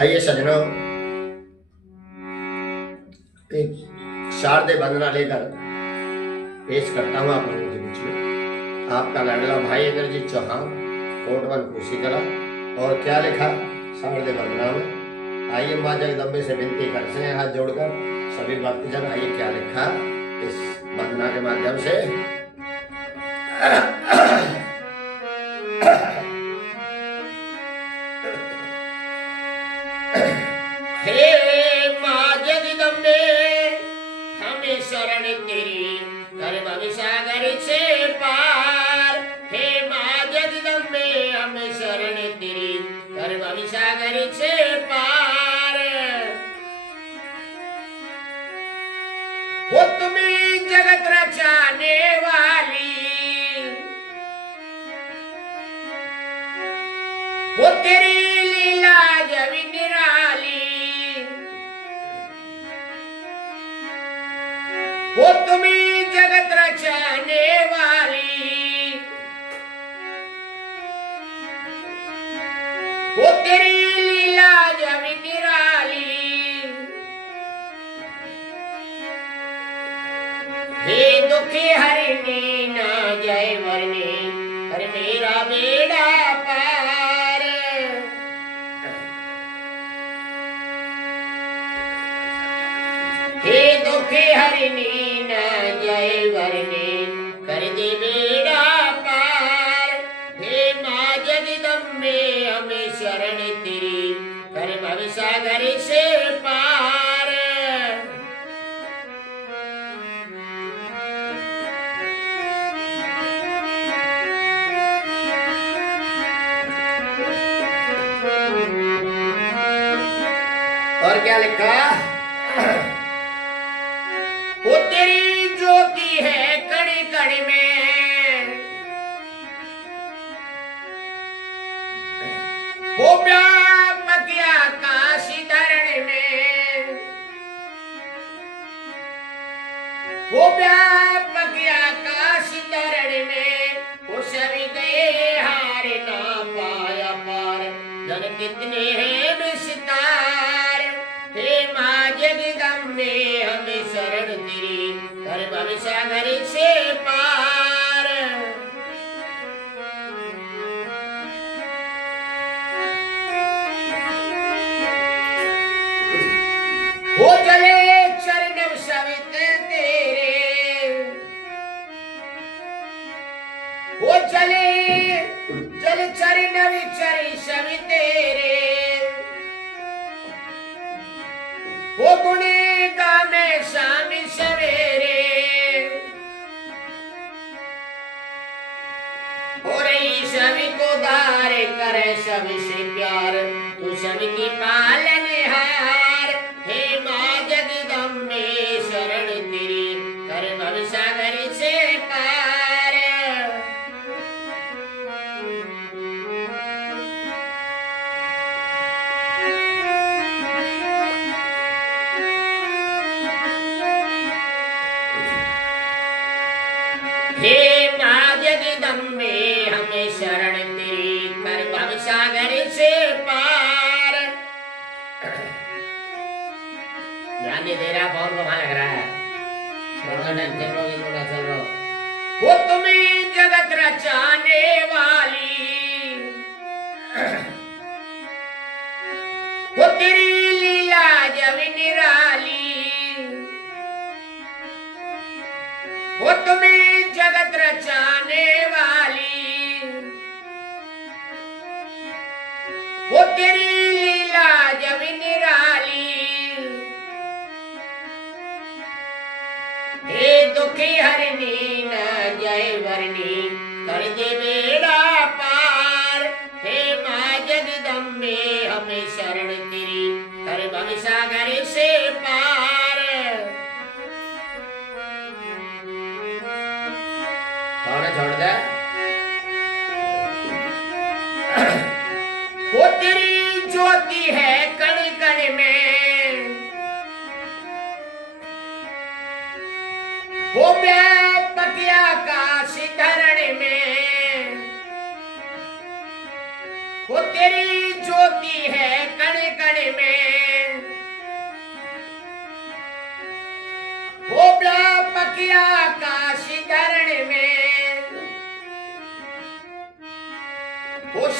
आइए सजनों, एक शारदीय वंदना लेकर पेश करता हूँ आप लोगों के बीच में। आपका लाडला भाई इंद्रजीत चौहान, कोट 1 कुशीकला। और क्या लिखा शारदीय वंदना में, आइए माँ जगदम्बे से विनती करते हैं हाथ जोड़कर सभी भक्तजन। आइए क्या लिखा इस वंदना के माध्यम से। हे माँ जगदम्बे हमें शरण तेरी, कर भव सागर से पार। हे माँ जगदम्बे हमें शरण तेरी, कर भव सागर से पार। वो तुम्ही जगत रचाने वाली, वो तेरी लीला जब निराली। वो तुम्ही जगत रचाने वाली, वो तेरी लीला जब निराली। हे दुखी हरिणी ना जय वरनी, कर मेरा बेड़ा पार। हे दुखी हरिणी ना जय वरनी, कर दे बेड़ा पार। हे माँ जगदम्बे हमें शरण तेरी, कर भव सागर से पार। और क्या लिखा, वो तेरी ज्योति है कण कण में, वो व्यापक आकाश धरण में। वो व्यापक आकाश धरण में, वो सभी गए हार ना पाया पार। जन कितने हैं विस्तार। हे माँ जगदम्बे हमें शरण तेरी, कर भव सागर से पार। वो जले चरण सवित तेरे, वो जले जल चरण विचर सवि तेरे। वो गुणे गामे शाम सवेरे, हो रही सभी को दार करे सभी से प्यार। तू सभी की पालनहार। हे माँ जगदम्बे शरण तेरी, कर भव सागर से पार। हे माँ जगदम्बे हमें शरण तेरी, कर भव सागर से पार। ध्यान नहीं दे रहा, बहुत वहां लग रहा है। चल रहा। वो तुम्ही जगत रचाने वाली, वो तेरी लीला जब निराली। वो तुम्ही जगत रचाने वाली, वो तेरी लीला जब निराली। हे दुखी हरिणी ना जय वरनी, कर दे बेड़ा पार। हे माँ जगदम्बे हमें शरण तेरी, कर भव सागर से पार। छोड़ दे। वो तेरी ज्योति है कण कण में, वो व्यापक आकाश धरण में। वो तेरी ज्योति है कण कण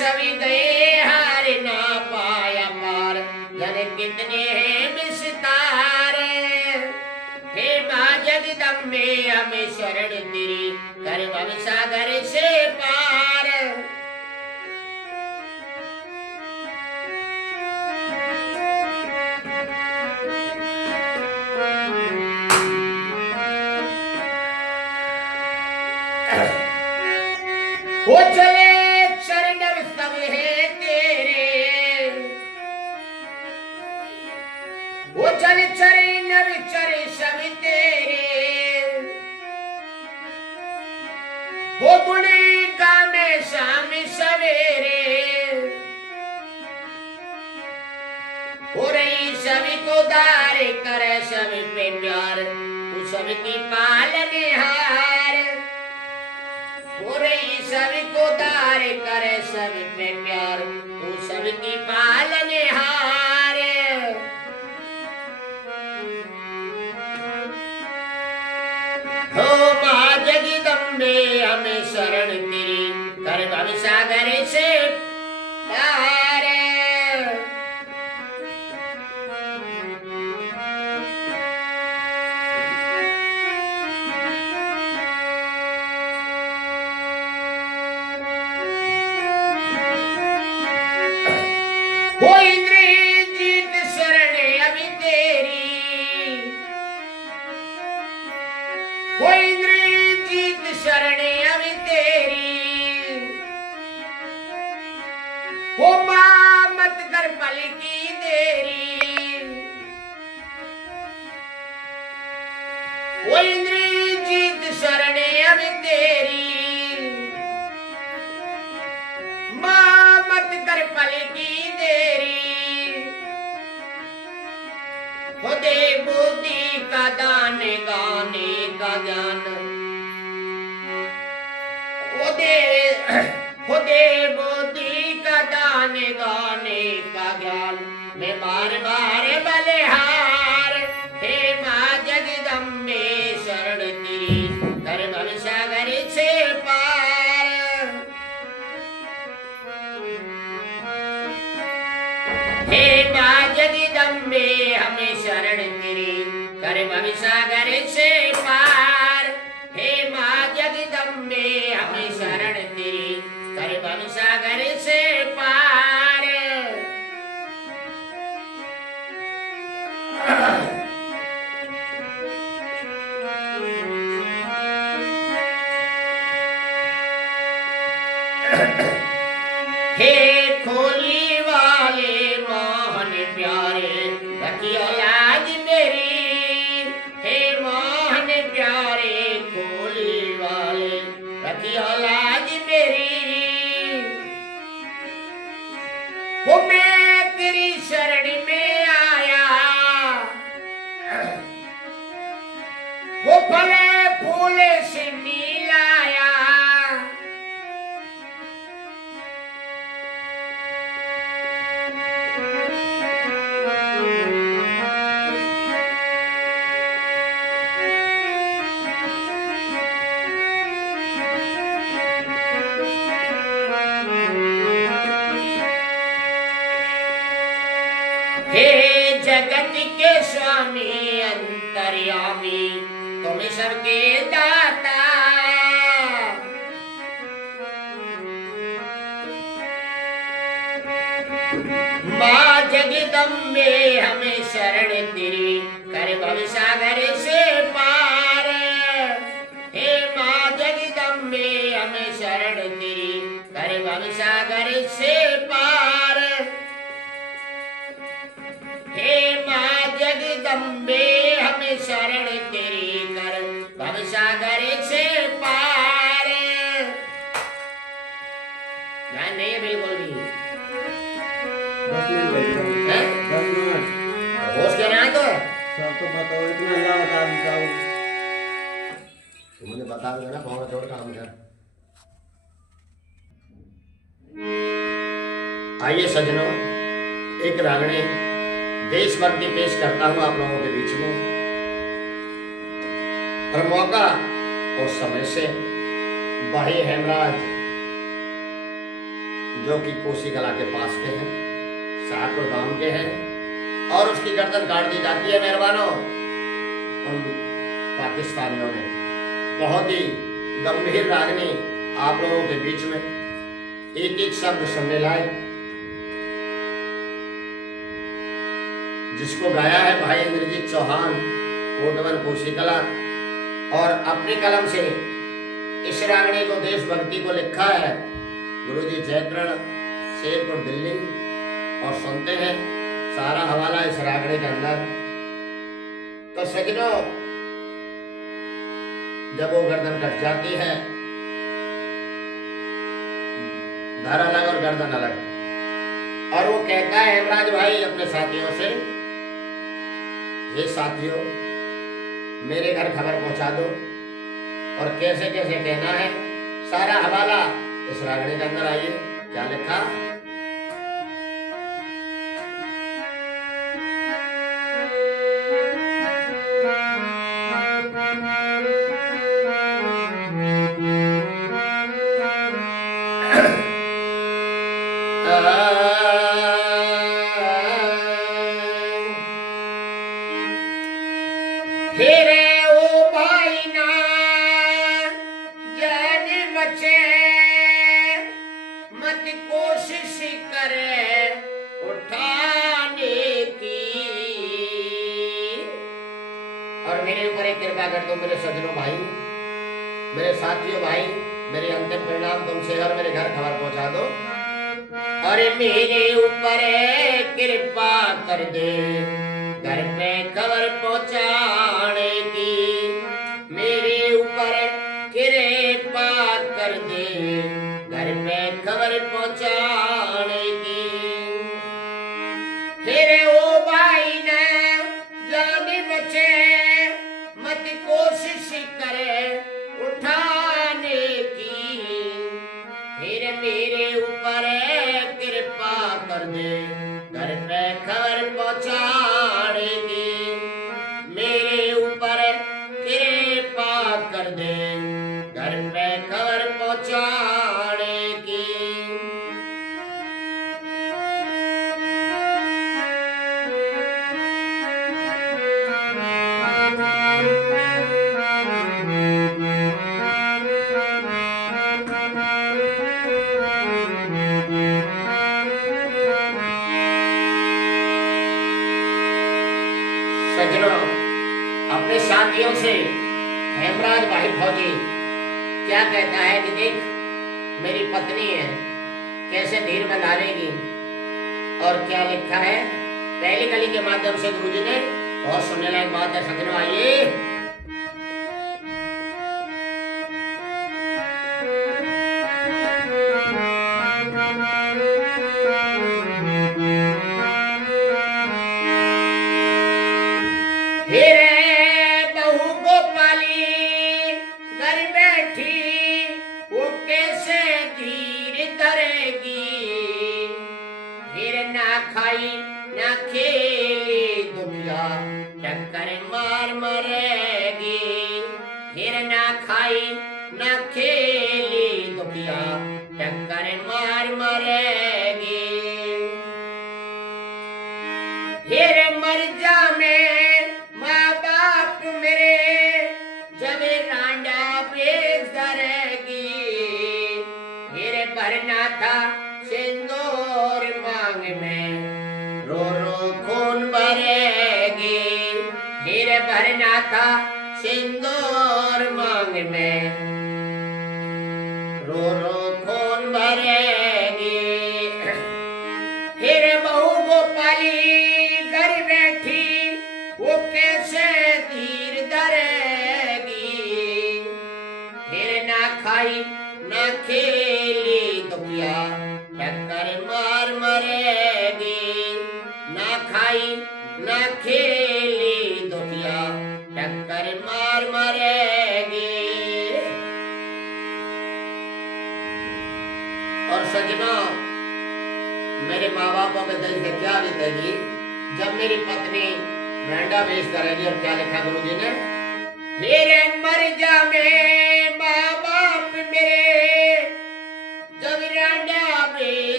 सभी गए हार ना पाया पार, जाने कितने हैं विस्तार। हे माँ जगदम्बे हमें शरण तेरी, कर भव सागर से पार। वो चले चरण सब है तेरे, वो चल चरण चर सब तेरे। वो गुणी गाने शाम सवेरे, हो रही सभी को दार करे सब पे प्यार, तू सबकी पालनहार। हो रही सभी को दार करे सब पे प्यार, तू सबकी पालनहार। हो माँ जगदम्बे हमें शरण तेरी, कर भव सागर से पार। वो इंद्रजीत शरण अभी तेरी, वो इंद्रजीत शरण अभी तेरी। वो माँ मत कर पल की देरी, वो इंद्रजीत शरण अभी तेरी। माँ मत कर पल की देरी, हो दे बुद्धि का दान गाने का ज्ञान। हो दे बुद्धि का दान गाने का ज्ञान, मैं बार बार बलिहार। हे माँ जगदम्बे शरण तेरी, कर भव सागर से पार। हे माँ जगदम्बे हमें शरण तेरी, कर भव सागर से पार। हे माँ जगदम्बे हमें शरण तेरी, कर भव सागर से पार। हे खोली वाले मोहन प्यारे, रखियो लाज मेरी। हे मोहन प्यारे खोली वाले, रखियो लाज मेरी। वो मैं तेरी शरण में आया, वो फले फूले से मिलाया। हे जगत के स्वामी अंतर्यामी, तुम सबके दाता। माँ जगदम्बे हमें शरण तेरी, कर भव सागर से पार। हे माँ जगदम्बे हमें शरण तेरी, कर भव सागर से पार। हे माँ जगदम्बे हमें शरण तेरी, कर भव सागर से पार। ध्यान नहीं है बिल्कुल भी। 10 मिनट हैं? 10 मिनट होश क्या ना तो सब तो बताओ, इतना अल्लाह बता देता हूँ। तुमने बता दिया ना, भाव छोड़ काम कर। आइए सजनों, एक रागणी देशभक्ति पेश करता हूं आप लोगों के बीच में। और मौका और समय से भाई हेमराज जो कि कोसी कला के पास के हैं, शाहपुर गांव के हैं, और उसकी गर्दन काट दी जाती है मेहरबानों उन पाकिस्तानियों ने। बहुत ही गंभीर रागनी आप लोगों के बीच में, एक एक शब्द सुनने लायक, जिसको गाया है भाई इंद्रजीत चौहान, कोटवन कोसी कला, और अपनी कलम से इस रागनी को, देशभक्ति को लिखा है गुरुजी जयकरण, शेरपुर दिल्ली। और सुनते हैं सारा हवाला इस रागनी के अंदर। तो सजनों, जब वो गर्दन कट जाती है, धर अलग और गर्दन अलग, और वो कहता है हेमराज भाई अपने साथियों से, ये साथियों मेरे घर खबर पहुंचा दो। और कैसे कैसे कहना है, सारा हवाला इस रागनी के अंदर। आइए क्या लिखा। फिरे ओ भाई ना जान बचे, मत कोशिश करे उठाने की। और मेरे ऊपर एक कृपा कर दो मेरे सज्जनों भाई, मेरे साथियों भाई, मेरे अंतिम परिणाम तुमसे, और मेरे घर खबर पहुंचा दो। अरे मेरे ऊपर कृपा कर दे घर पे खबर पहुंचाने की। मेरे ऊपर कृपा कर दे घर पे खबर पहुंचाने की। फिर ओ भाई ने जान बचे, मत कोशिश करे उठाने की। फिर मेरे ऊपर कृपा कर दे घर पे खबर पहुंचाने की। मेरे ऊपर कृपा कर दे घर पे खबर पहुंचाने की। सज्जनों, अपने साथियों से हेमराज भाई फौजी क्या कहता है कि देख मेरी पत्नी है, कैसे धीर बंधारेगी। और क्या लिखा है पहली कली के माध्यम से गुरुजी ने। बहुत सुनने लायक बात है सज्जनों, आइए। फिरे बहू को पाली घर बैठी, वो कैसे धीर धरेगी। फिर ना खाई ना खेली दुनिया, टक्कर मार मरेगी। फिर ना खाई ना खेली दुनिया, टक्कर मार मरेगी। फिर मर जा में माँ बाप मेरे, जब रांडा बेच करेगी। फिर भरना था सिंदूर मांग में, रो रो खून भरेगी। फिर भरना था सिंदूर मांग में, रो रो खून भरेगी। फिर बहू गोपाली घर बैठी, वो कैसे धीर धरेगी। फिर ना खाई ना खेली दुनिया, टक्कर मार मरेगी। ना खाई ना खेली दुनिया, टक्कर मार मरेगी। और सज्जनों, मेरे माँ बापों के दिल से क्या बीतेगी जब मेरी पत्नी मेंढा बेच करेगी। और क्या लिखा गुरुजी ने, फिर मर जा में माँ बाप मेरे, जब रांडा बेच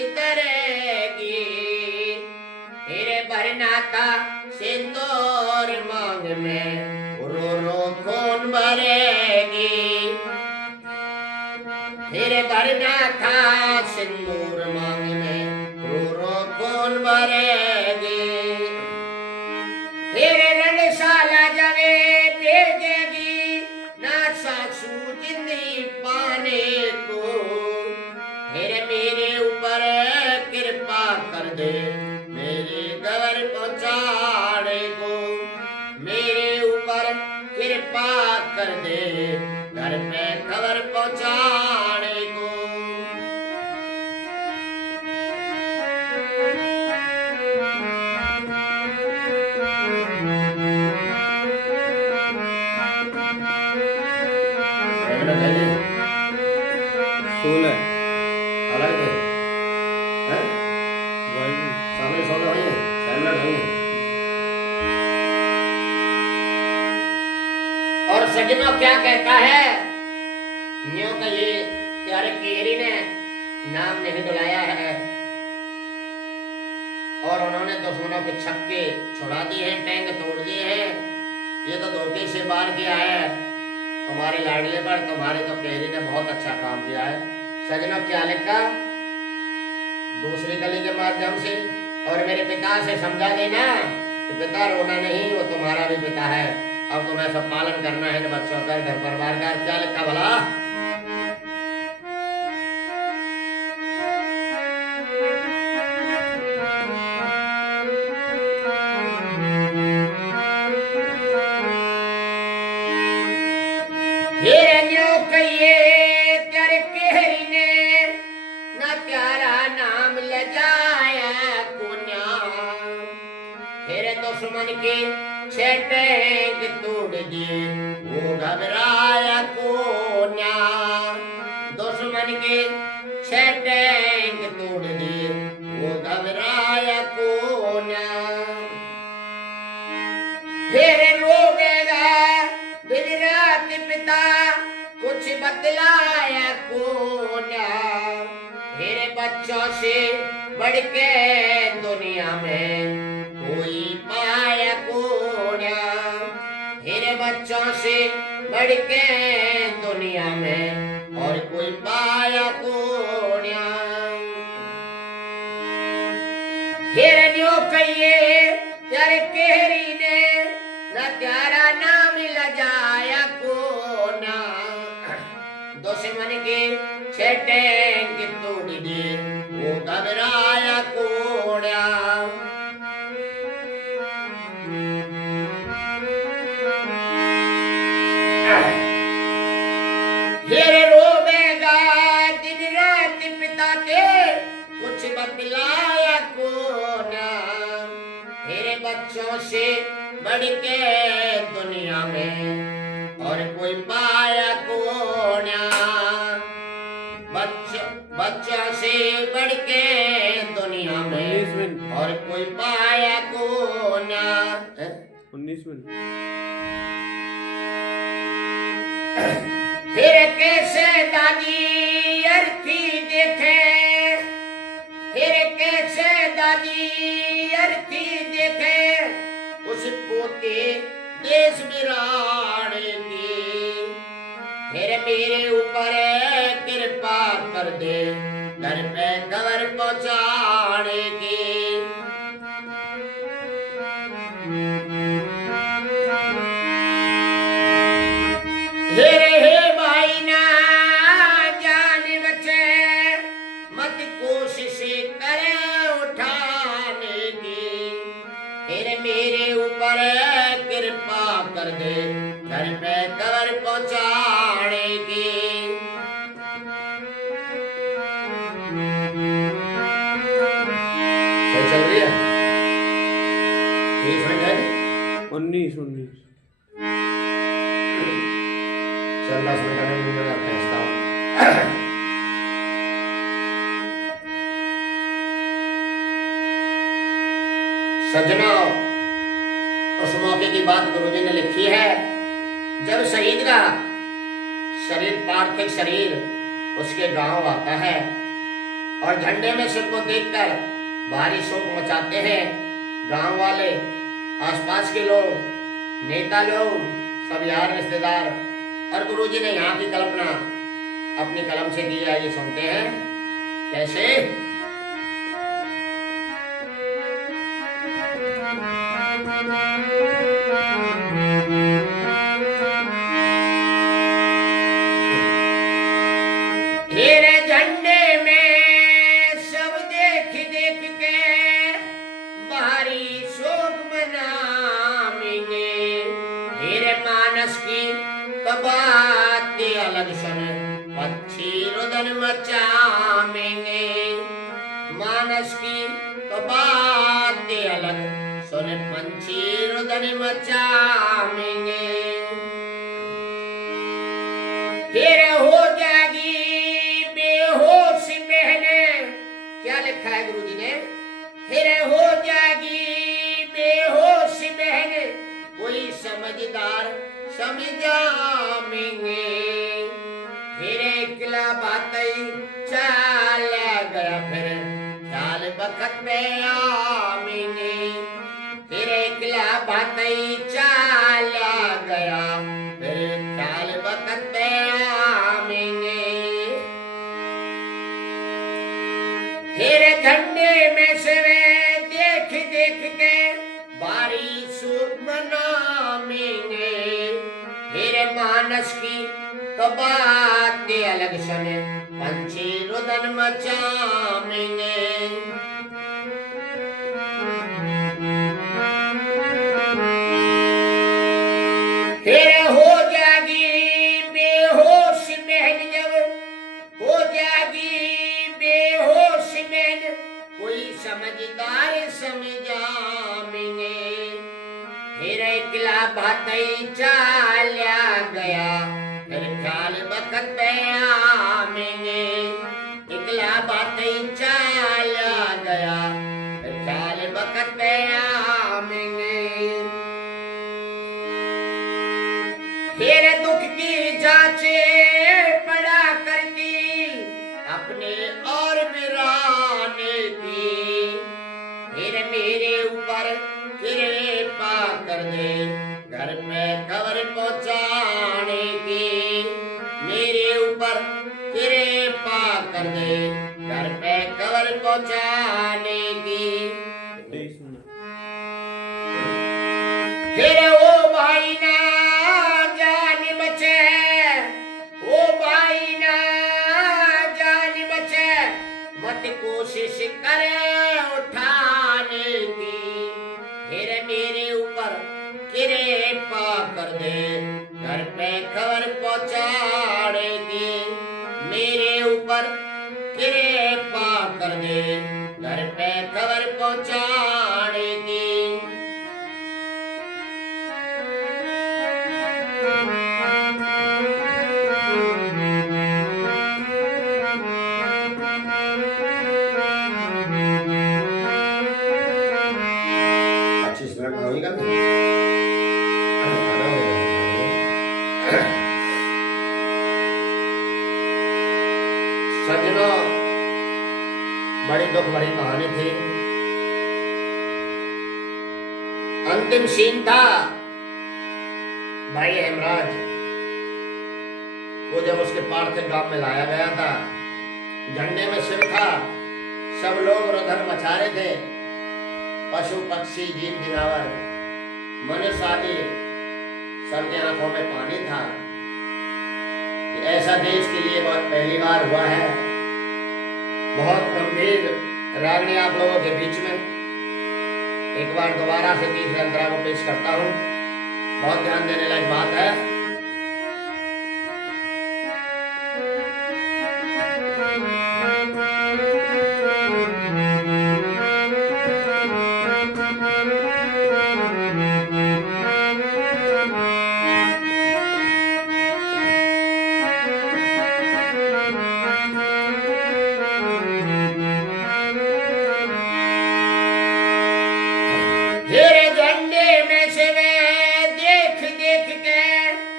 भरना था सिंदूर मांग में, रो रो कौन भरेगी। फिर भरना था सिंदूर मांग में, रो रो कौन भरेगी। फिर रणशाला जवे भेजेगी ना सासू जिंदगी पाने को। फिर मेरे ऊपर कृपा कर दे मेरे घर पहुंचाने को। मेरे ऊपर कृपा कर दे घर पे खबर पहुंचाने को। सोल है अलग है हैं? वही सामने 16 हुई है, 7 मिनट हुई है। और सजनों क्या कहता है, न्यू का ये प्यारे केरी ने नाम नहीं बुलाया है और उन्होंने दुश्मनों के छक्के छुड़ा दिए हैं, टैंक तोड़ दिए हैं। ये तो धोखे से बार किया है तुम्हारे लाडले पर। तुम्हारे तो केरी ने बहुत अच्छा काम किया है। सजनों क्या लिखा, दूसरी कली के माध्यम से और मेरे पिता से समझा देना कि पिता रोना नहीं, वो तुम्हारा भी पिता है। अब तुम्हें सब पालन करना है बच्चों का, घर परिवार का। क्या लिखा भला, कहिए तेरे केहरी ने ना प्यारा नाम लजाया कुन्या। तेरे दुश्मन के छेटेंग तोड़ दिए वो घबराया कोन्या। दुश्मन के छेटेंग तोड़ दिए वो घबराया कोन्या। फिर रोवेगा दिन रात पिता कुछ बतलाया कोन्या। मेरे बच्चों से बढ़ के दुनिया में कोई पाया कोन्या। मेरे बच्चों से बढ़ के दुनिया में और कोई पाया कोन्या। हिरण्यो कहिए तेरे केहरी ने न प्यारा नाम लजाया कोन्या। दुश्मन के छेटेंग तोड़ दिए वो घबराया कोन्या। फिर रोवेगा दिन रात पिता के कुछ बतलाया कोन्या। मेरे बच्चों से बढ़ के दुनिया में और कोई पाया कोन्या। बच्चों से बढ़ के दुनिया में और कोई पाया कोन्या। 19 मिनट। फिर कैसे दादी अर्थी देखे, फिर कैसे दादी अर्थी देखे उस पोते देश बिराने की। फिर मेरे ऊपर कृपा कर दे घर पे खबर पहुंचाने की। हे भाई ना जान बचे मत कोशिश करे उठाने की। फिर मेरे ऊपर कृपा कर दे घर पे खबर पहुंचाने की। सही चल रही है 30 मिनट है 19 चल 10 मिनट में मैं भेजता हूँ। सज्जनों, उस मौके की बात गुरुजी ने लिखी है जब शहीद का शरीर, पार्थिव शरीर उसके गांव आता है और झंडे में सिर को देखकर भारी शोक मचाते हैं। गांव वाले, आसपास के लोग, नेता लोग, सब यार रिश्तेदार, और गुरुजी ने यहाँ की कल्पना अपनी कलम से की है। ये सुनते हैं कैसे। हेरे झंडे में सब देख देख के बाहरी शोक मनाएंगे। हेरे मानस की तो बात अलग सुन पक्षी रुदन मचाएंगे। मानस की तो बात अलग सुन पंछी रुदन मचाएंगे। फिर हो जाएगी बेहोश बहने। क्या लिखा है गुरुजी ने। फिर हो जाएगी बेहोश बहने, कोई समझदार समझाएंगे। फिर एकला बातें चला गया, फिर ख्याल वक्त में आएंगे। फिर एकला बातें चला गया, फिर ख्याल वक्त में आएंगे। फिर झंडे में से वे देख देख के बारी सुख मनाएंगे। फिर मानस की तो बात अलग सुने पंछी रुदन मचाएंगे। फिर हो जाएगी बेहोश बहन, जब हो जाएगी बेहोश बहन, कोई समझदार समझाएंगे। फिर एकला बातें चला गया, फिर ख्याल वक्त में आएंगे। एकला बातें चला गया, फिर ख्याल वक्त में आएंगे। फिर दुख की जांचे पड़ा करती अपने और वीराने की। फिर मेरे ऊपर कृपा कर दे घर में खबर पहुंचाने की। मेरे ऊपर कृपा कर दे घर पे खबर पहुंचाने की। 23 में। फिर ओ भाई ना जान बचे, ओ भाई ना जान बचे, मत कोशिश करे उठाने की। फिर मेरे ऊपर कृपा कर दे घर पे खबर पहुंचाने की। मेरे ऊपर कृपा कर दे घर पे खबर पहुंचाने की। अच्छी से बैठना होगा ना। सज्जनों, बड़ी दुख भरी कहानी थी। अंतिम सीन था भाई हेमराज को जब उसके पार्थिव गांव में लाया गया था। झंडे में सिर था, सब लोग रुदन मचा रहे थे। पशु पक्षी जीव जनावर मनुष्य आदि सबके आंखों में पानी था। ऐसा देश के लिए बहुत पहली बार हुआ है। बहुत गंभीर रागनी आप लोगों के बीच में एक बार दोबारा से तीसरे अंतरा को पेश करता हूँ। बहुत ध्यान देने लायक बात है। झंडे में से वे देख देख के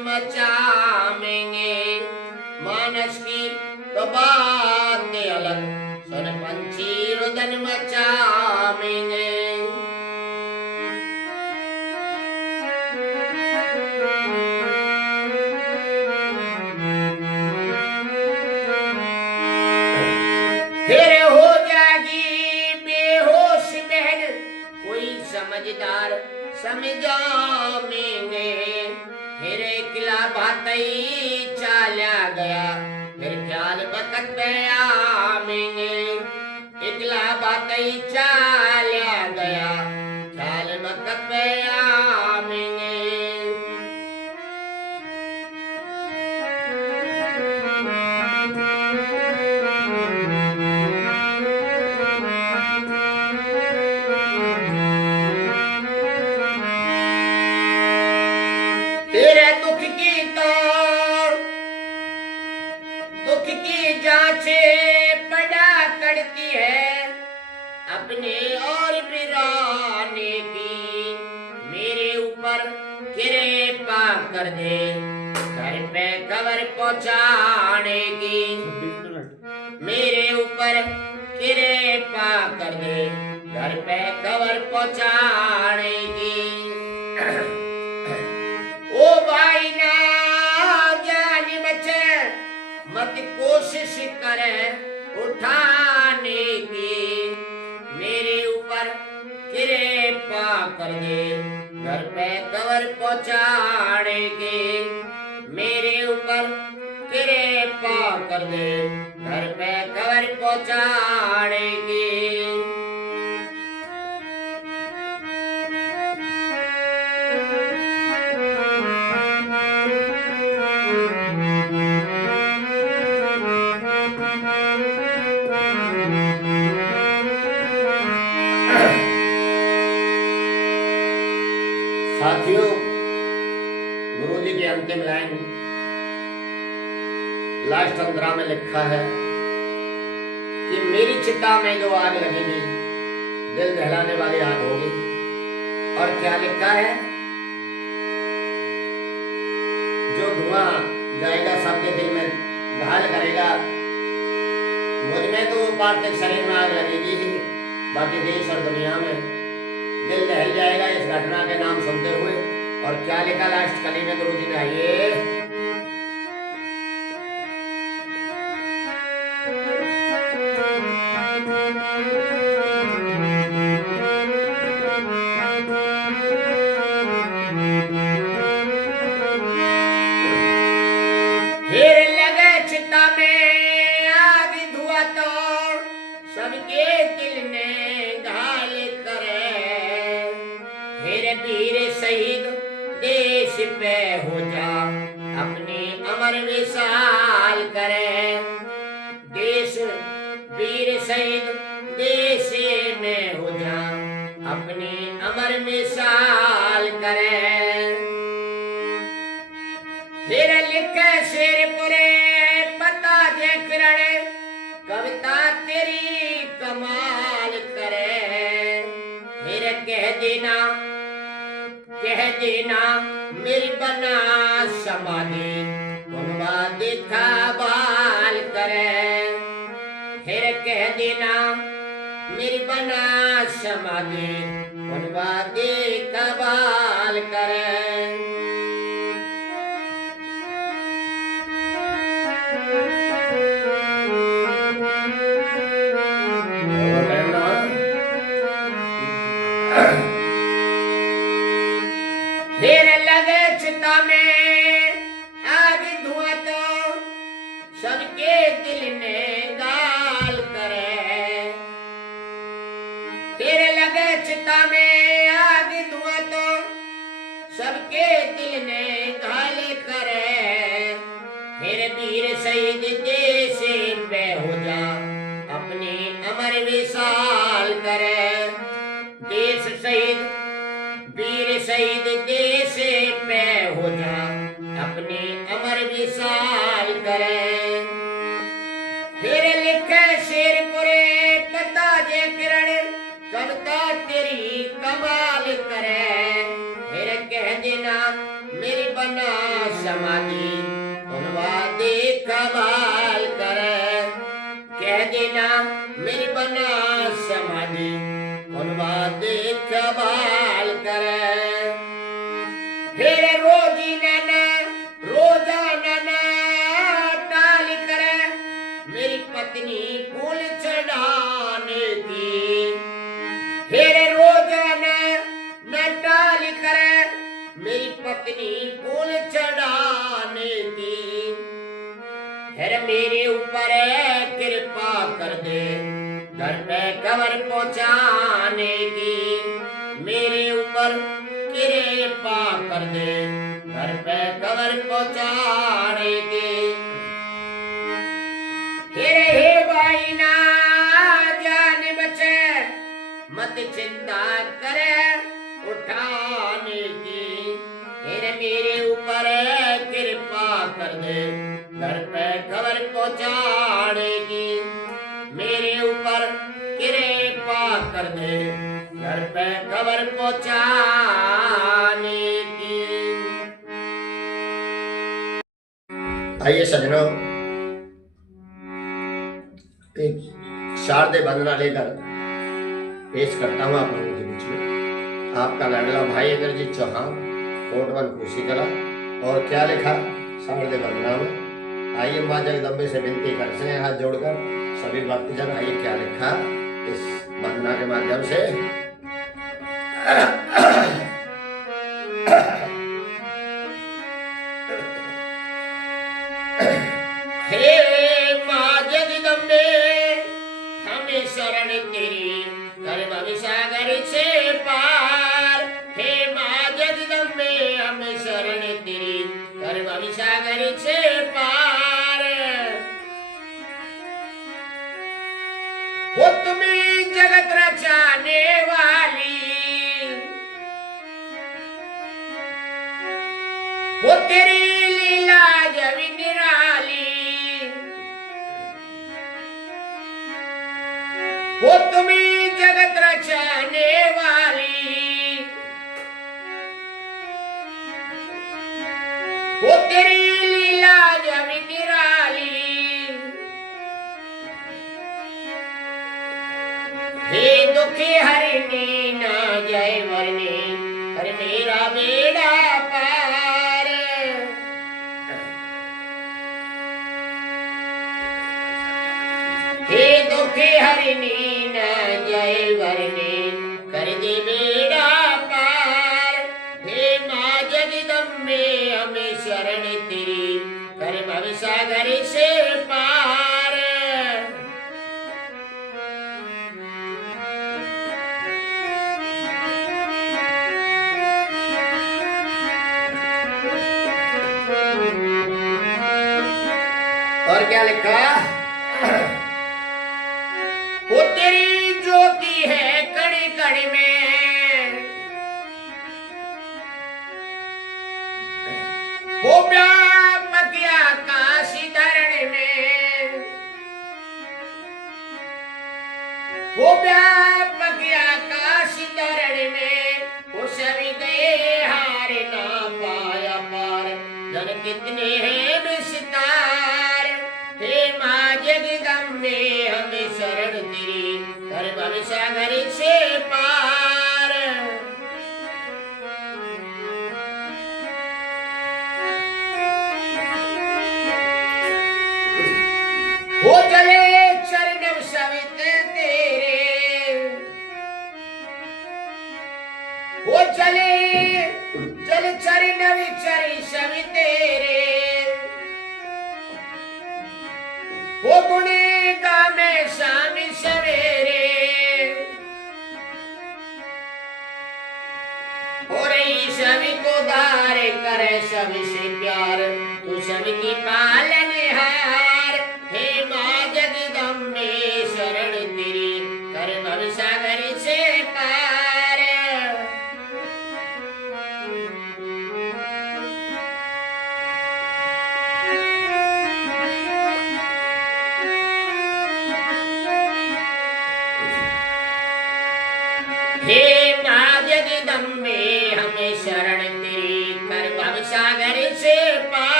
मचावेंगे। मानस की तो बात अलग, सुन पंछी रुदन मचावेंगे। फिर हो जाएगी बेहोश बहन, कोई समझदार समझावेंगे। फिर किला भातई चाला गया, फिर ख्याल बकत पे आवेंगे। इकला भातई चाला गया, ख्याल बकत पे आवेंगे। तेरे दुख की जांचे पड़ा करती है, अपने और बिराने की। मेरे ऊपर कृपा कर दे, घर पे खबर पहुंचाने की। 26 मिनट। मेरे ऊपर कृपा कर दे, घर पे खबर पहुंचाने की। ओ भाई ना जान बचे, मत कोशिश करे उठाने की। मेरे ऊपर कृपा कर दे, घर पे खबर पहुंचाने की। मेरे ऊपर कृपा कर दे, घर पे खबर पहुंचाने की। साथियों, गुरु जी की अंतिम लाइन लास्ट अंतरा में लिखा है कि मेरी चिता में जो आग लगेगी, दिल दहलाने वाली आग होगी। और क्या लिखा है? जो धुआं जाएगा सबके दिल में घायल करेगा। मुझ में तो पार्थिव शरीर में आग लगेगी ही, बाकी देश और दुनिया में दिल दहल जाएगा इस घटना के नाम सुनते हुए। और क्या लिखा लास्ट कली में गुरु जी ने? आइए, फिर लगे चिता में आग धुआं तो सबके दिल में घायल करे। फिर वीर शहीद देश पे हो जा, अपनी अमर मिसाल करे। देश वीर शहीद देश में हो जा, अपनी अमर मिसाल करे। फिर लिखे शेर पुरे पता जे किरण, कविता तेरी कमाल करे। फिर कह देना मेरी बना समाधि, कुनबा देखा बाल करे। फिर कह देना मेरी बना समाधि, कुनबा देखा बाल करे। फिर लगे चिता में आग धुआं तो सबके दिल में गाल करे। फिर लगे चिता में आग धुआं तो सबके दिल में घायल करे। फिर वीर शहीद देश पे हो जा, अपनी अमर विशाल करे। देश शहीद वीर शहीद देश पे हो जा, अपनी अमर विशाल करे। फिर लिखे शेर पुरे पता जे किरण, कविता तेरी कमाल करे। फिर कह देना मेरी बना समाधि उनवादे कमाल करे, कह देना मेरी बना समाधि उनवादे कमाल करे। फिर रोजाना टाल करे मेरी पत्नी फूल चढ़ाने की। फिर रोजाना न टाल करे मेरी पत्नी फूल चढ़ाने की। फिर मेरे ऊपर कृपा कर दे घर पे कवर पहुंचाने की। मेरे ऊपर कृपा कर दे घर पे कवर पहुंचाने की। हे भाई ना जान बचे मत चिंता करे उठाने की। फिर मेरे ऊपर कृपा कर दे घर पे खबर पहुंचाने की। मेरे ऊपर कृपा कर दे घर पे खबर पहुंचाने की। आइए सजनों, एक शारदे वंदना लेकर पेश करता हूँ आप लोगों के बीच में आपका लाडला भाई इंद्रजीत चौहान, कोटवन कुशीतला। और क्या लिखा शारदे वंदना में, आइए माँ जगदम्बे से विनती करते हैं हाथ जोड़कर सभी भक्तजन। आइए क्या लिखा इस वंदना के माध्यम से। हे माँ जगदम्बे हमें शरण तेरी कर भवसागर से पार। हे माँ जगदम्बे हमें शरण तेरी कर भवसागर से पार। वो तुम्हें जगत रचाने वाली, वो तेरी लीला जब निराली। वो तुम्हें जगत रचाने वाली, वो तेरी लीला जब निराली। हे दुखी हरिणी ना जय वरनी कर मेरा बेड़ा पार। हे दुखी हरिणी ना जय वरनी कर दे बेड़ा पार। हे माँ जगदम्बे हमें शरण तेरी कर भवसागर से पार। और क्या लिखा, वो तेरी ज्योति है कड़ी कड़ी में, वो व्यापक आकाश धरण में। वो व्यापक आकाश धरण में, वो सभी गए हार ना पाया पार। जन कितने हैं विस्तार। हे माँ जगदम्बे हमें शरण तेरी कर भवसागर से पार। वो चले चरण सवित तेरे, वो चले चल चरण विचरी सवि तेरे। वो गुणे गामे शाम सवेरे, हो रही सभी को दार करे सभी से प्यार। तू सभी की पालनहार। हे माँ जगदम्बे शरण तेरी कर भवसागर से पार। हे माँ जगदम्बे हमें शरण तेरी कर भवसागर से पार।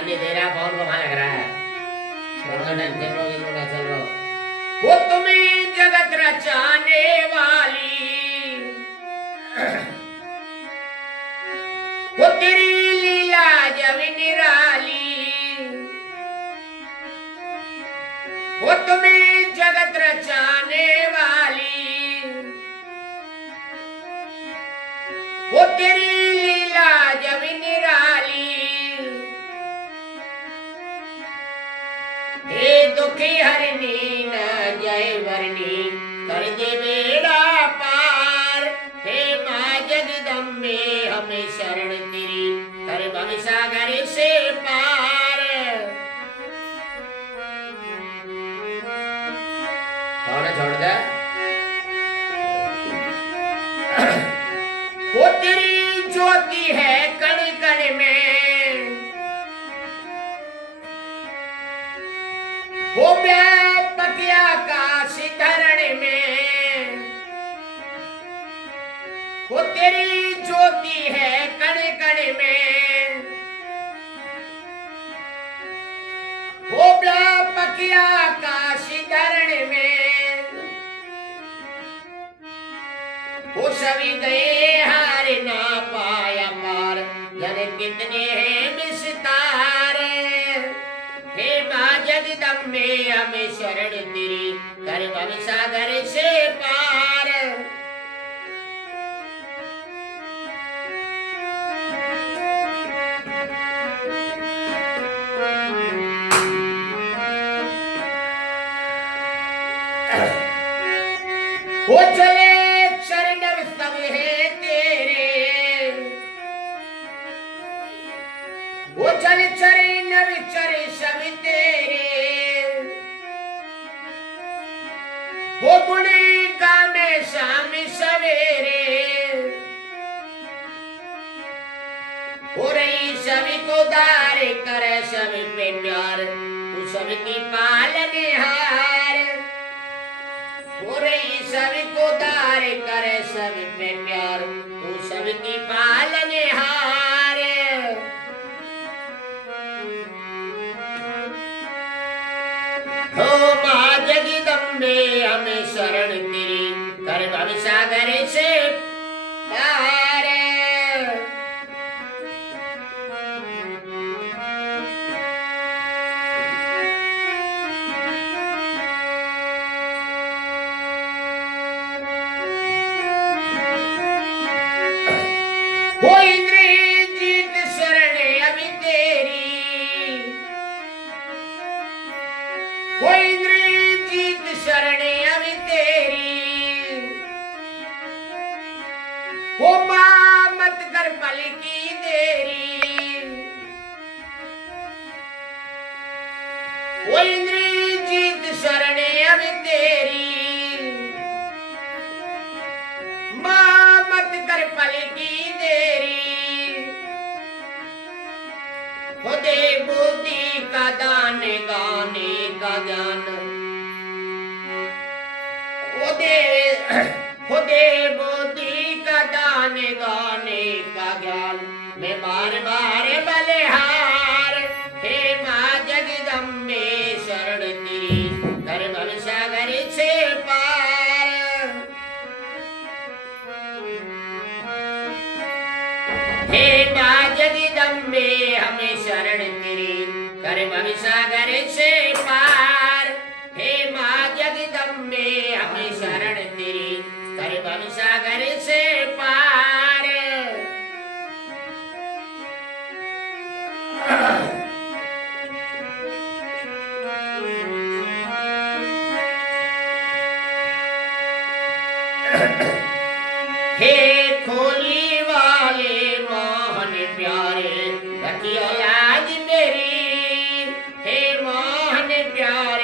ध्यान नहीं दे रहा, फोन को वहां लग रहा है। छोड़ो टेंशन लो, इसको ना चल रहा। वो तुम्हें जगत रचाने वाली, वो तेरी लीला जब निराली, वो तुम्हें जगत रचाने वाली, वो तेरी लीला जब निराली। हे दुखी हरनी न जय वरनी, कर दे बेड़ा पार। हे माँ जगदम्बे हमें शरण तेरी, कर भव सागर से पार। छोड़ दे। वो तेरी ज्योति है कण कण में, वो व्यापक आकाश धरण में। वो तेरी ज्योति है कण कण में, वो व्यापक आकाश धरण में। वो सभी गए हार ना पाया पार, जाने कितने हैं विस्तार। हे माँ जगदम्बे हमें शरण तेरी, कर भव सागर से पार। वो चले शरणव सब है तेरे, वो चल चरणव चर सब तेरे। वो गुणी गामे शाम सवेरे, हो रही सभी को दार करे सब पे प्यार। तू सबकी पालनहार, हो रही सभी को दार करे सब पे प्यार। तू सबकी पालनहार। हो माँ जगदम्बे हमें शरण तेरी, कर भव सागर से पार। वो इंद्रजीत शरण अभी तेरी, वो इंद्रजीत शरण अभी तेरी। वो माँ मत कर पल की देरी, वो इंद्रजीत शरण अभी तेरी। माँ मत कर पल की देरी, हो दे बुद्धि का दान गाने का ज्ञान। हो दे बुद्धि का दान गाने का ज्ञान। मैं बार बार बलिहार, हे माँ जगदम्बे शरण तेरी, कर भव सागर से पार। हे माँ जगदम्बे हमें शरण तेरी, कर भव सागर से पार। हे माँ जगदम्बे हमें शरण तेरी, कर भव सागर से पार। हे खोली वाले मोहन प्यारे, रखियो लाज मेरी। हे मोहन प्यारे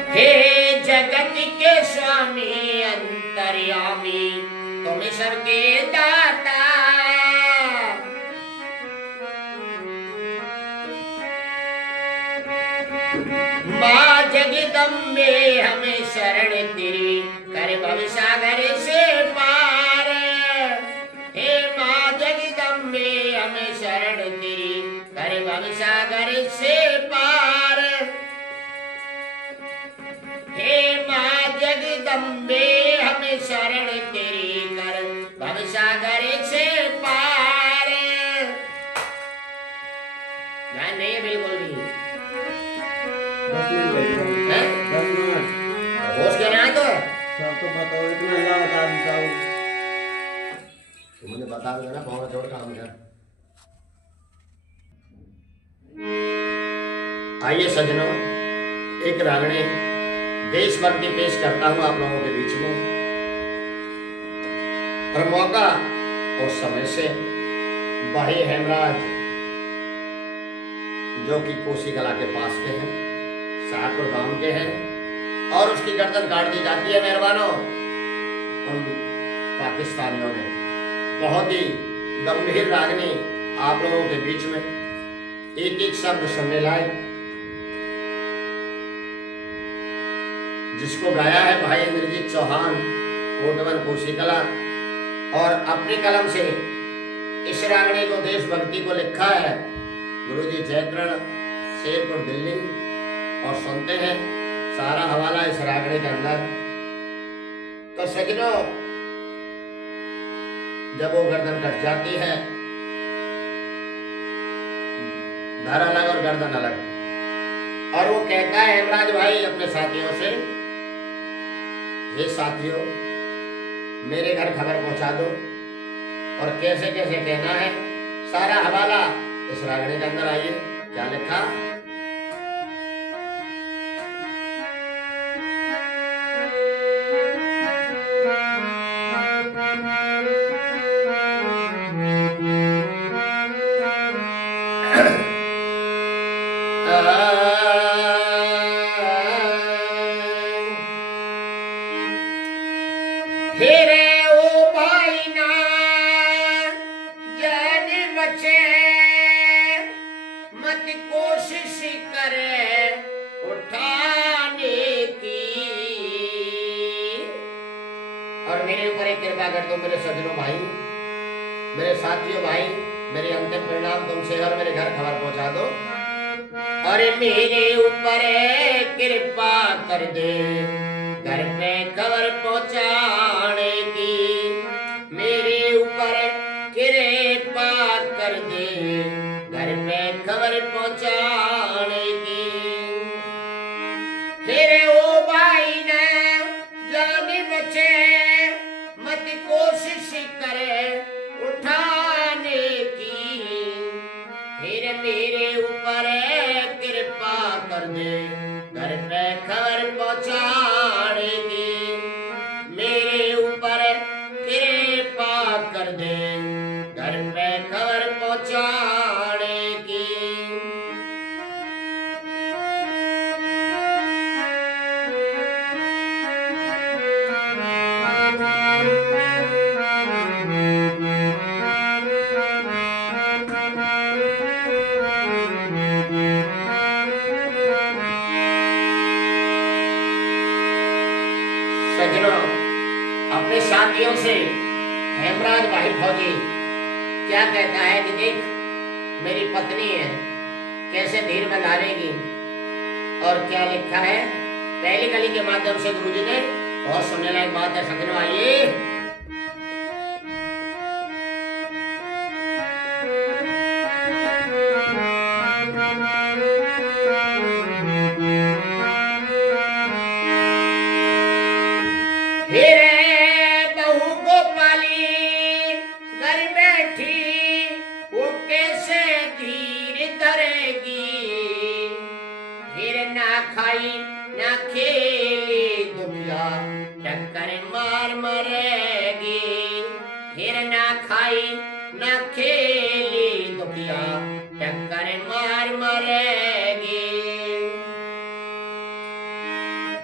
हे जगत के स्वामी अंतर्यामी तुम सबके दाता। माँ जगदम्बे हमें शरण तेरी कर भवसागर से पार। हे माँ जगदम्बे हमें शरण तेरी कर भवसागर से पार। हे माँ जगदम्बे हमें शरण तेरी कर भवसागर से पार। ध्यान नहीं है बिल्कुल भी। 10 मिनट लगेगा। हैं? 10 मिनट। होश क्या ना तो सब तो बताओ, इतना अल्लाह बता बताओ। तुमने बता दिया ना बहुत जोर काम कर। आइए सजनों, एक रागणी देशभक्ति पेश करता हूं आप लोगों के बीच में। और मौका और समय से भाई हेमराज जो कि कोसी कला के पास के हैं, शाहपुर गांव के हैं, और उसकी गर्दन काट दी जाती है मेहरबानों उन पाकिस्तानियों ने। बहुत ही गंभीर रागनी आप लोगों के बीच में, एक एक शब्द सुनने लायक, जिसको गाया है भाई इंद्रजीत चौहान कोटवन कोसी कला, और अपनी कलम से इस रागनी को देशभक्ति को लिखा है गुरुजी जयतरण शेरपुर दिल्ली। और सुनते हैं सारा हवाला इस रागनी के अंदर। तो सजनों, जब वो गर्दन कट जाती है, धर अलग और गर्दन अलग, और वो कहता है हेमराज भाई अपने साथियों से, हे साथियों मेरे घर खबर पहुंचा दो। और कैसे कैसे कहना है सारा हवाला इस रागनी के अंदर। आइए क्या लिखा। हेरे ओ भाई ना जान बचे, मत कोशिश करे उठाने की। और मेरे ऊपर एक कृपा कर दो मेरे सज्जनों भाई, मेरे साथियों भाई, मेरे अंतिम परिणाम तुमसे और मेरे घर खबर पहुंचा दो। अरे मेरे ऊपर कृपा कर दे घर पे खबर पहुंचाने की। मेरे ऊपर कृपा कर दे घर पे खबर पहुंचाने की। फिर ओ भाई ने जान बचे, मत कोशिश करे उठाने की। फिर मेरे ऊपर कृपा कर दे घर पे खबर पहुंचाने की। मेरे ऊपर कृपा कर दे घर पे खबर पहुंचाने की। सज्जनों, अपने साथियों से हेमराज भाई फौजी क्या कहता है कि देख मेरी पत्नी है, कैसे धीर बंधारेगी। और क्या लिखा है पहली कली के माध्यम से गुरुजी ने। बहुत सुनने लायक बात है सज्जनों, आइए। हेरे बहू को पाली घर बैठी, वो कैसे धीर धरेगी। फिर ना खाई ना खेली दुनिया टक्कर मार मरेगी। फिर ना खाई ना खेली दुनिया टक्कर मार मरेगी।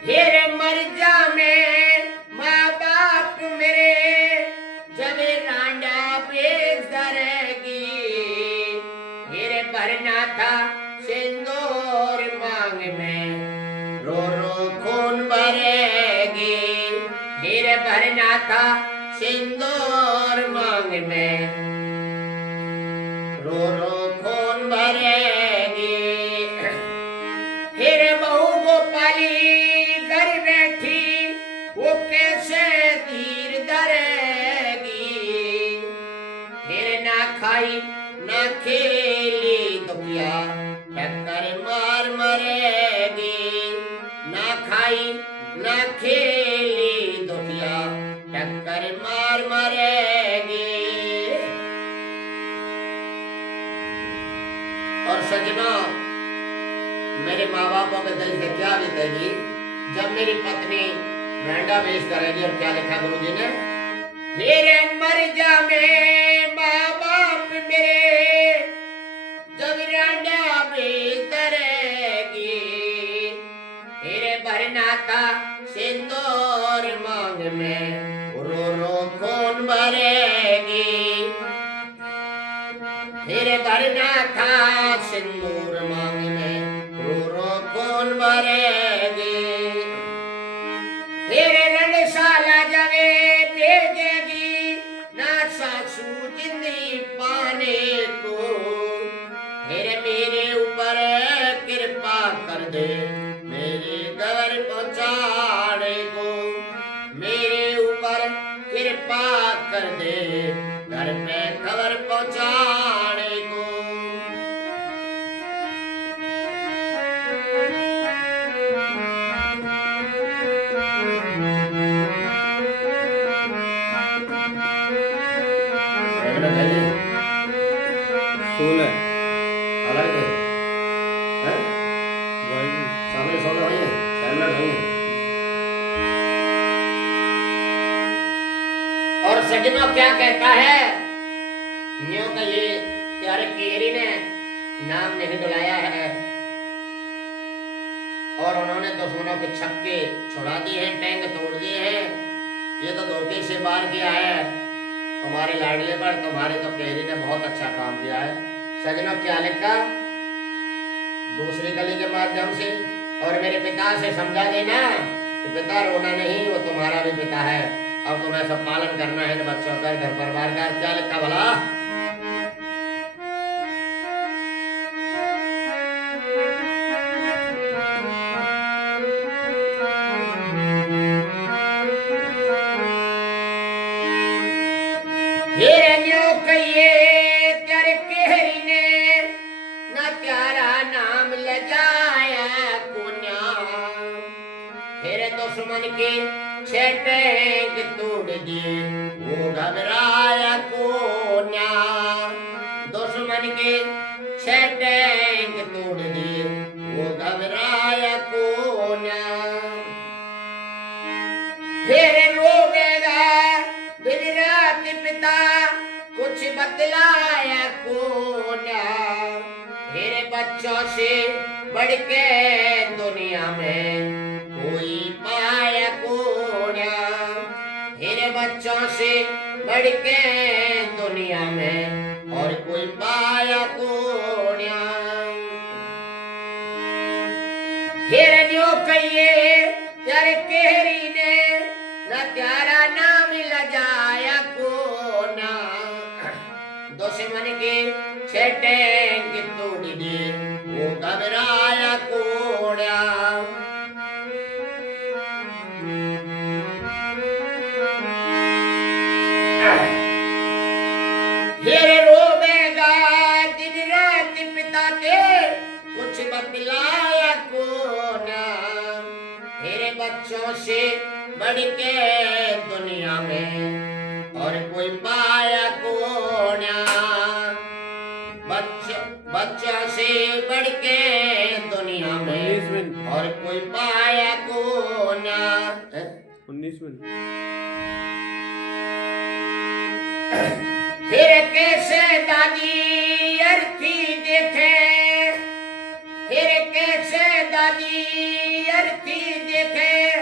फिर मर जा मैं माँ बाप मेरे जब रांडा बेच करेगी। फिर भरना था सिंदूर मांग में रो रो खून भरेगी। फिर भरना था सिंदूर मांग में रो रो खून भरेगी। फिर बहू गोपाली घर बैठी वो कैसे धीर धरेगी। फिर ना खाई ना खेली दुखिया टक्कर मार मरेगी। ना खाई ना खेली दुखिया टक्कर मार मरेगी। और सजना मेरे माँ बापों के दिल से क्या बीतेगी जब मेरी पत्नी मेंढा बेच करेगी। और क्या लिखा गुरु जी ने, मेरे मर जा मैं माँ बाप मेरे जब रांडा बेच करेगी। तेरे भरना था सिंदूर मांग में रो रो खून भरेगी। फिर भरना था सिंदूर मांग में रो रो खून भरेगी। फिर रणशाला जगे भेजेगी ना सासू जिंदगी पाने को। फिर मेरे ऊपर कृपा कर दे मेरे घर पहुंचाने को। मेरे ऊपर कृपा कर दे घर पे खबर पहुंचाने को। सोलह अलग है हैं? वही सामने 16 हुई है, 6 मिनट हुई है। और सजनों क्या कहता है, न्यू का ये प्यारे केरी ने नाम नहीं बुलाया है और उन्होंने दुश्मनों के छक्के छुड़ा दिए हैं, टैंक तोड़ दिए हैं। ये तो धोखे से बार किया है तुम्हारे लाडले पर। तुम्हारे तो केरी ने बहुत अच्छा काम किया है। सजनों क्या लिखा, दूसरी गली के माध्यम से और मेरे पिता से समझा देना कि पिता रोना नहीं, वो तुम्हारा भी पिता है। अब तुम्हें सब पालन करना है बच्चों का, घर परिवार का। क्या लिखा भला, कहिए तेरे केहरी ने न प्यारा नाम लजाया कुन्या। तेरे दुश्मन के छेटेंग तोड़ दिए वो घबराया कोन्या। दुश्मन के छेटेंग तोड़ दिए वो घबराया कोन्या। फिर रोवेगा दिन रात पिता कुछ बतलाया कोन्या। मेरे बच्चों से बढ़ के दुनिया में कोई पाया कोन्या। मेरे बच्चों से बढ़ के दुनिया में और कोई पाया कोन्या। हिरण्यो कहिए तेरे केहरी ने न प्यारा नाम लजाया कोन्या। दुश्मन के छेटेंग तोड़ दिए वो घबराया कोन्या। फिर रोवेगा दिन रात पिता के कुछ बतलाया कोन्या। मेरे बच्चों से बढ़ के दुनिया में और कोई पाया कोन्या। बच्चों से बढ़ के दुनिया में और कोई पाया कोन्या। 19 मिनट। फिर कैसे दादी अर्थी देखे, फिर कैसे दादी अर्थी देखे।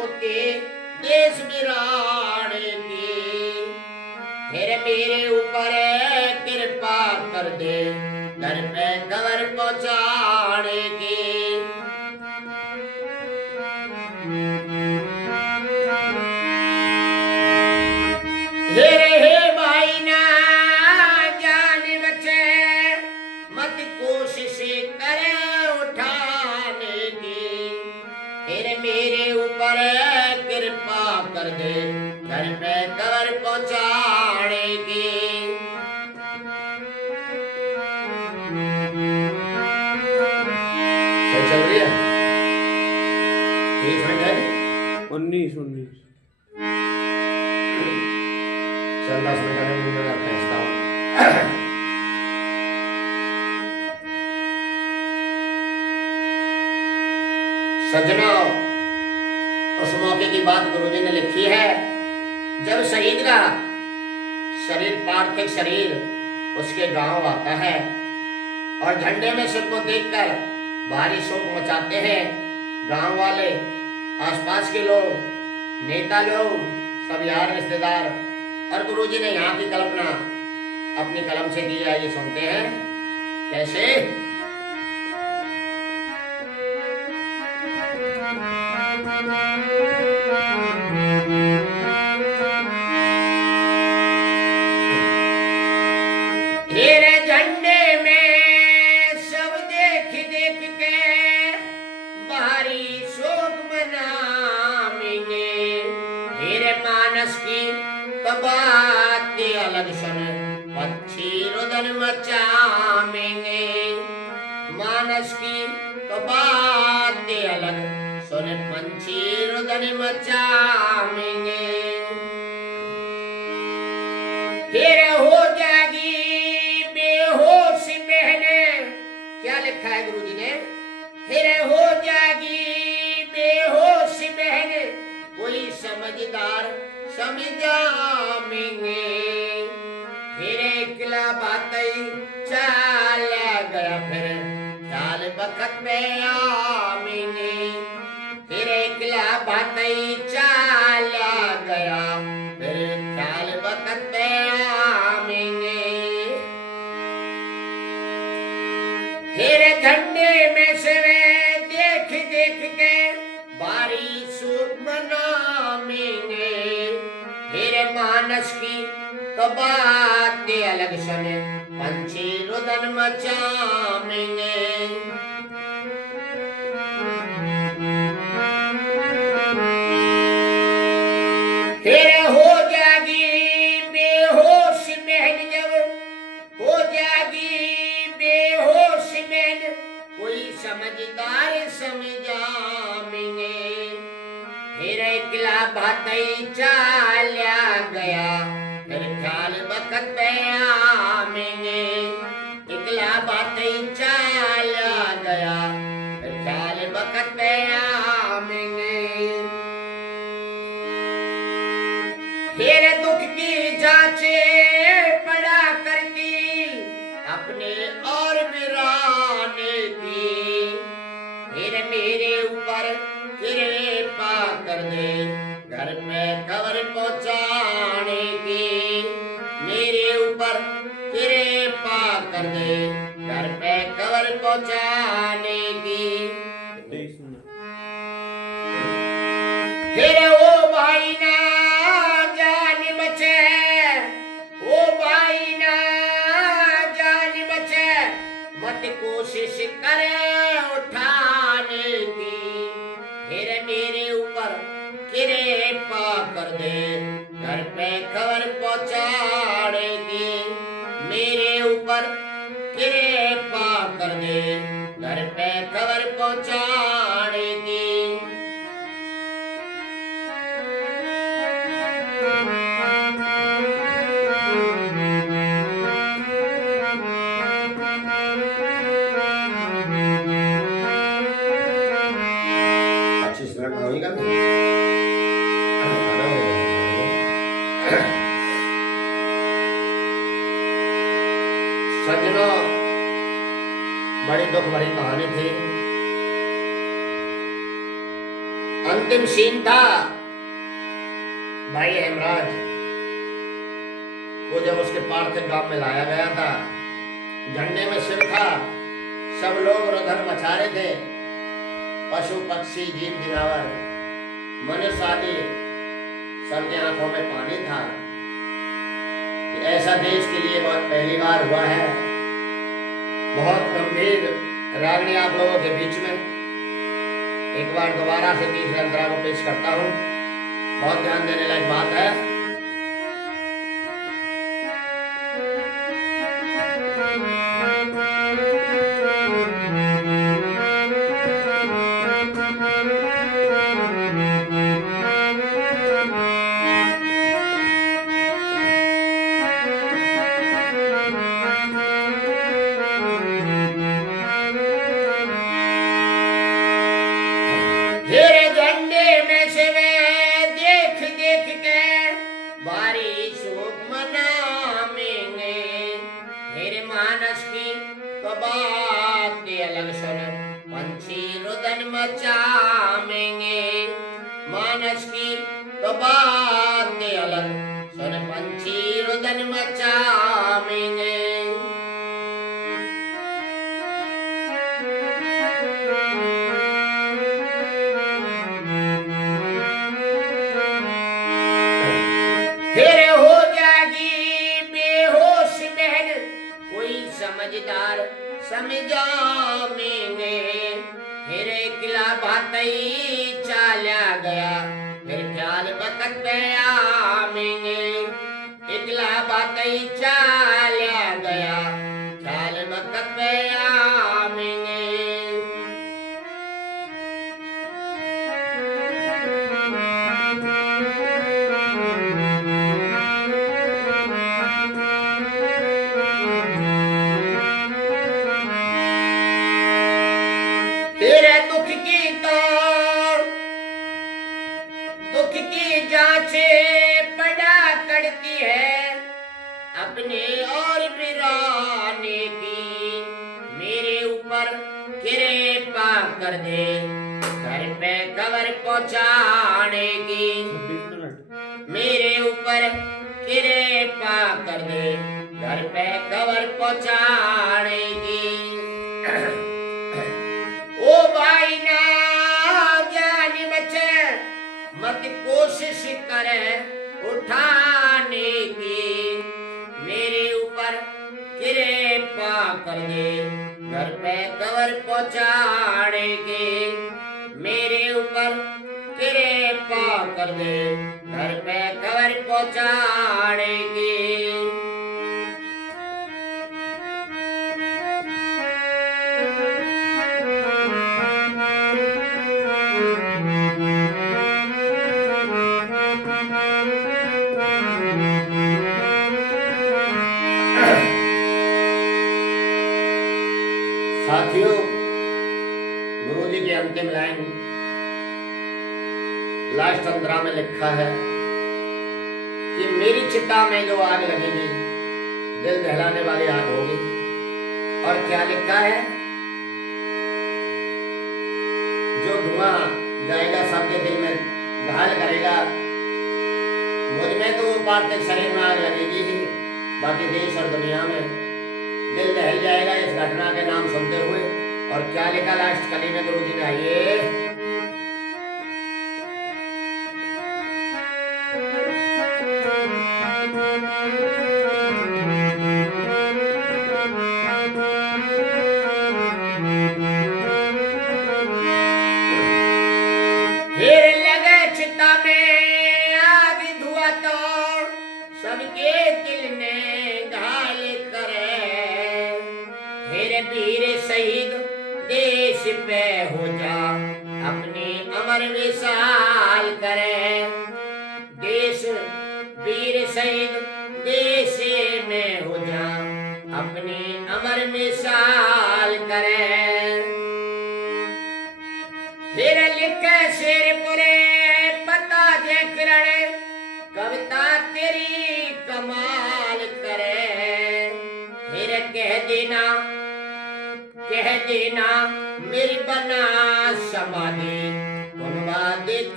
होते देश बिराने की, फिर मेरे ऊपर कृपा कर दे घर पे खबर पहुंचाने की। हे भाई ना जान बचे, मत कोशिश करे उठाने की, फिर मेरे ऊपर कृपा कर दे घर पे खबर पहुंचाने की। सही चल रही है? 30 मिनट है? 19 चल 10 मिनट में मुझे फैसला हो। सज्जनों, उस मौके की बात गुरुजी ने लिखी है जब शहीद का शरीर, पार्थिव शरीर उसके गांव आता है और झंडे में सिर को देखकर भारी शोक मचाते हैं गांव वाले, आसपास के लोग, नेता लोग, सब यार रिश्तेदार। और गुरुजी ने यहाँ की कल्पना अपनी कलम से की है, ये सुनते हैं कैसे। तेरे झंडे में सब देख देख के भारी शोक मनाएंगे, तेरे मानस की तो बात अलग सुन पक्षी रुदन मचाएंगे, मानस की तो बात अलग सुन पंछी रुदन मचाएंगे। फिर हो जाएगी बेहोश बहने, क्या लिखा है गुरुजी ने, फिर हो जाएगी बेहोश बहने, कोई समझदार समझाएंगे, फिर एकला बातें चल गया, फिर ख्याल वक्त में आएंगे, फिर एकला बातें चल गया, फिर ख्याल वक्त में आएंगे। फिर झंडे में से देख देख के बारी सूख मनाएंगे, फिर मानस की तो बात अलग सुने पंछी रुदन मचाएंगे। फिर हो जाएगी बेहोश बहन, जब हो जाएगी बेहोश बहन, कोई समझदार समझाएंगे, फिर एकला बातें चला गया, फिर ख्याल वक्त में आएंगे, एकला बातें चला गया, फिर ख्याल वक्त में आएंगे। फिर दुख की जांचे पड़ा करती अपने और बिराने की, फिर मेरे ऊपर कृपा कर दे घर में खबर पहुंचाने की, मेरे ऊपर कृपा कर दे घर पे खबर पहुंचाने की। 23 मिनट। फिर ओ भाई ना जान बचे, ओ भाई ना जान बचे, मत कोशिश करे उठाने की, फिर मेरे ऊपर कृपा कर दे घर पे खबर पहुंचाने की, मेरे ऊपर कृपा कर दे घर पे खबर पहुंचाने की। सज्जनों, बड़ी दुख भरी कहानी थी। अंतिम सीन था भाई हेमराज को जब उसके पार्थिव गांव में लाया गया था, झंडे में सिर था, सब लोग रुदन मचा रहे थे, पशु पक्षी जीव जनावर मनुष्य आदि सबके आंखों में पानी था कि ऐसा देश के लिए बहुत पहली बार हुआ है। बहुत गंभीर रागनी आप लोगों के बीच में एक बार दोबारा से तीसरे अंतरा को पेश करता हूँ। बहुत ध्यान देने लायक बात है। तेरे झंडे में से वे देख देख के बारिश मनाएंगे। तेरे मानस की तो बात अलग सुन, पंछी रुदन मचाएंगे। मानस की तो बात अलग सुन, पंछी रुदन मचाएंगे। फिर हो जाएगी बेहोश बहन, कोई समझदार समझाएंगे। फिर किला भातई चाला गया, फिर ख्याल बकत पे आएंगे। इकला भातई चाला गया, ख्याल बकत पे आएंगे। तेरे दुख की जांच पड़ा करती है, अपने और बिराने की। मेरे ऊपर कृपा कर दे, घर पे खबर पहुंचाने की। 26 मिनट। मेरे ऊपर कृपा कर दे, घर पे खबर पहुंचाने की। ओ भाई ना जान बचे, मत कोशिश करे उठाने की। मेरे ऊपर कृपा कर दे, घर पे खबर पहुंचाने की। मेरे ऊपर कृपा कर दे, घर पे खबर पहुंचाने की। साथियों, गुरु जी की अंतिम लाइन लास्ट अंतरा में लिखा है कि मेरी चिता में जो आग लगेगी, दिल दहलाने वाली आग होगी। और क्या लिखा है? जो धुआं जाएगा सबके दिल में घायल करेगा। मुझ में तो पार्थिव शरीर में आग लगेगी ही, बाकी देश और दुनिया में दिल दहल जाएगा इस घटना के नाम सुनते हुए। और क्या लिखा लास्ट कली में गुरु जी ने? आइए, फिर लगे चिता में आग धुआं तो सबके दिल ने घायल करे। फिर वीर शहीद देश पे हो जा, अपनी अमर विशाल करे। देश वीर शहीद देश में हो जा, अपनी अमर मिसाल करे। फिर लिखे शेर पुरे पता जे किरण, कविता तेरी कमाल करे। फिर कह देना मेरी बना समाधि, कुनवा दे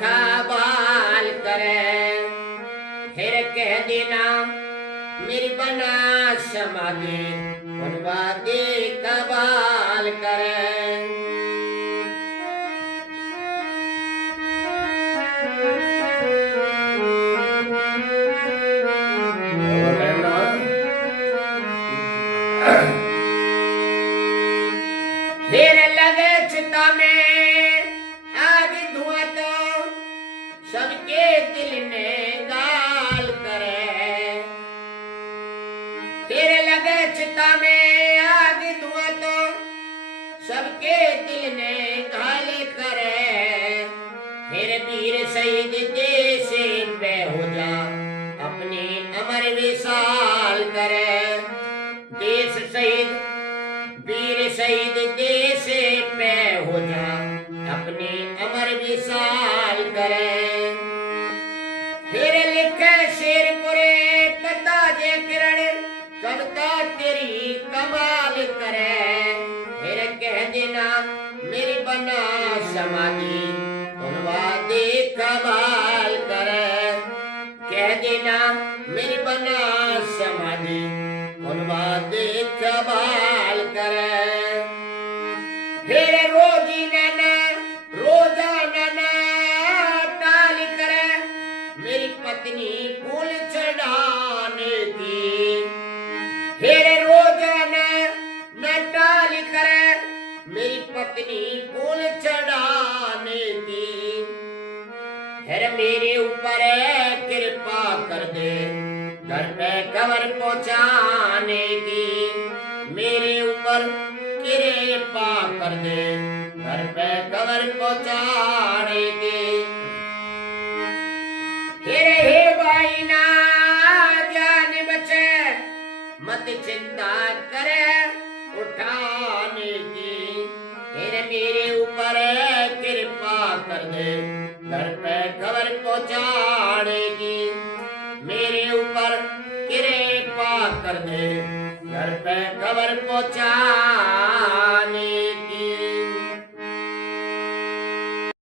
कह देना मेरी बना समाधि बनवा दे कबाल करे। फिर लगे चिता में आग धुआं तो सबके दिल में गाल करे। फिर लगे चिता में आग धुआं तो सबके दिल में घायल करे। फिर वीर शहीद देश पे हो जा अपनी अमर विशाल करे। देश शहीद वीर शहीद देश पे हो जा अपनी अमर विशाल करे। फिर लिखे शेर पुरे पता जे किरण कविता तेरी कमाल करे। फिर कह देना मेरी बना समाधि बनवा दे कमाल करे। कह देना मेरी बना समाधि बनवा दे कमाल करे। फिर रोजाना टाल करे मेरी पत्नी फूल चढ़ाने की। फिर रोजाना न टाल करे मेरी पत्नी फूल चढ़ाने की। फिर मेरे ऊपर कृपा कर दे घर पे कवर पहुंचाने की। मेरे ऊपर कृपा कर दे घर पे कवर पहुंचाने की। फिर हे भाई ना जान बचे मत चिंता करे उठाने की। फिर मेरे ऊपर कृपा कर दे घर पे खबर पहुंचाने की। मेरे ऊपर कृपा कर दे घर पे खबर पहुंचाने